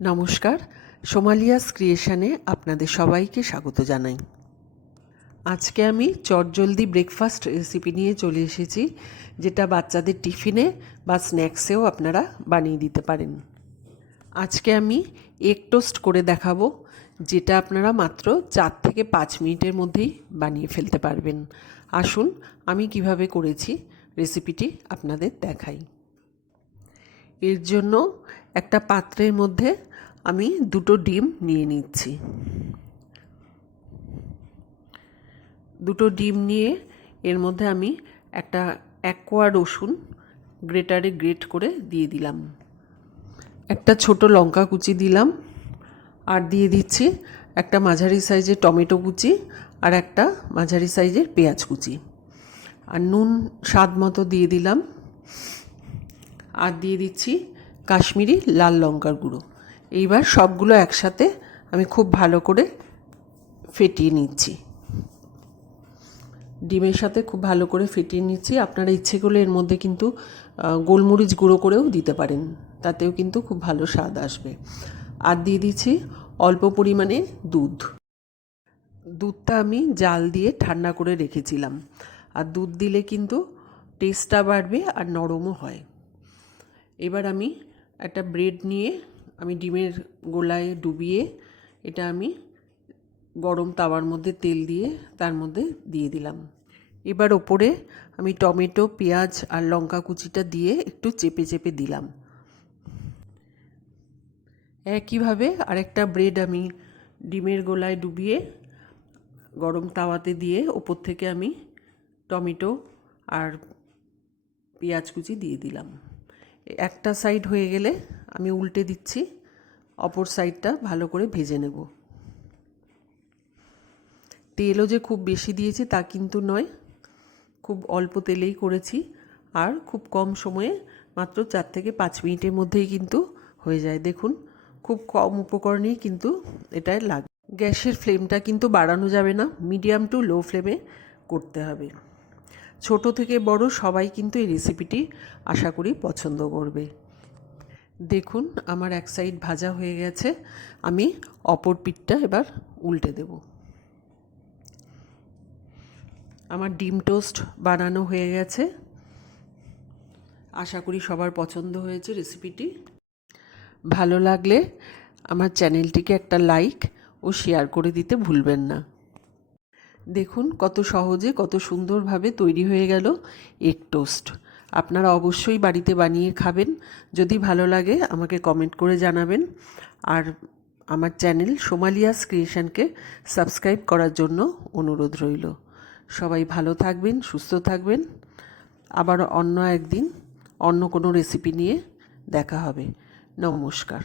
নমস্কার, সোমালিয়াস ক্রিয়েশনে আপনাদের সবাইকে স্বাগত জানাই। আজকে আমি চটজলদি ব্রেকফাস্ট রেসিপি নিয়ে চলে এসেছি, যেটা বাচ্চাদের টিফিনে বা স্ন্যাক্সেও আপনারা বানিয়ে দিতে পারেন। আজকে আমি এগ টোস্ট করে দেখাবো, যেটা আপনারা মাত্র 4 থেকে 5 মিনিটের মধ্যেই বানিয়ে ফেলতে পারবেন। আসুন আমি কিভাবে করেছি রেসিপিটি আপনাদের দেখাই। এর জন্য একটা পাত্রের মধ্যে আমি 2টো ডিম নিয়ে নিচ্ছি। 2টো ডিম নিয়ে এর মধ্যে আমি একটা 1 কোয়া রসুন গ্রেটারে গ্রেট করে দিয়ে দিলাম। একটা ছোট লঙ্কা কুচি দিলাম, আর দিয়ে দিচ্ছি একটা মাঝারি সাইজের টমেটো কুচি আর একটা মাঝারি সাইজের পেঁয়াজ কুচি, আর নুন স্বাদ মতো দিয়ে দিলাম, আর দিয়ে দিচ্ছি কাশ্মীরি লাল লঙ্কার গুঁড়ো। এইবার সবগুলো একসাথে আমি খুব ভালো করে ফেটিয়ে নিচ্ছি। ডিমের সাথে খুব ভালো করে ফেটিয়ে নিচ্ছি। আপনারা ইচ্ছে করলে এর মধ্যে কিন্তু গোলমরিচ গুঁড়ো করেও দিতে পারেন, তাতেও কিন্তু খুব ভালো স্বাদ আসবে। আর দিয়ে দিচ্ছি অল্প পরিমাণে দুধটা আমি জাল দিয়ে ঠান্ডা করে রেখেছিলাম। আর দুধ দিলে কিন্তু টেস্টটা বাড়বে আর নরমও হয়। এবার আমি একটা ব্রেড নিয়ে আমি ডিমের গোলায় ডুবিয়ে এটা আমি গরম তাওয়ার মধ্যে তেল দিয়ে তার মধ্যে দিয়ে দিলাম। এবার ওপরে আমি টমেটো, পেঁয়াজ আর লঙ্কা কুচিটা দিয়ে একটু চেপে চেপে দিলাম। একইভাবে আরেকটা ব্রেড আমি ডিমের গোলায় ডুবিয়ে গরম তাওয়াতে দিয়ে ওপর থেকে আমি টমেটো আর পেঁয়াজ কুচি দিয়ে দিলাম। একটা সাইড হয়ে গেলে আমি উল্টে দিচ্ছি, অপর সাইডটা ভালো করে ভেজে নেব। তেলও যে খুব বেশি দিয়েছি তা কিন্তু নয়, খুব অল্প তেলেই করেছি, আর খুব কম সময়ে মাত্র 4 থেকে 5 মিনিটের মধ্যেই কিন্তু হয়ে যায়। দেখুন, খুব কম উপকরণেই কিন্তু এটাই লাগে। গ্যাসের ফ্লেমটা কিন্তু বাড়ানো যাবে না, মিডিয়াম টু লো ফ্লেমে করতে হবে। ছোট থেকে বড় সবাই কিন্তু এই রেসিপিটি আশা করি পছন্দ করবে। দেখুন, আমার এক সাইড ভাজা হয়ে গেছে, আমি অপর পিঠটা এবার উল্টে দেব। আমার ডিম টোস্ট বানানো হয়ে গেছে। আশা করি সবার পছন্দ হয়েছে রেসিপিটি। ভালো লাগলে আমার চ্যানেলটিকে একটা লাইক ও শেয়ার করে দিতে ভুলবেন না। দেখুন কত সহজে, কত সুন্দরভাবে তৈরি হয়ে গেল এগ টোস্ট। আপনারা অবশ্যই বাড়িতে বানিয়ে খাবেন। যদি ভালো লাগে আমাকে কমেন্ট করে জানাবেন, আর আমার চ্যানেল সোমালিয়াস ক্রিয়েশনকে সাবস্ক্রাইব করার জন্য অনুরোধ রইল। সবাই ভালো থাকবেন, সুস্থ থাকবেন। আবার অন্য একদিন অন্য কোনো রেসিপি নিয়ে দেখা হবে। নমস্কার।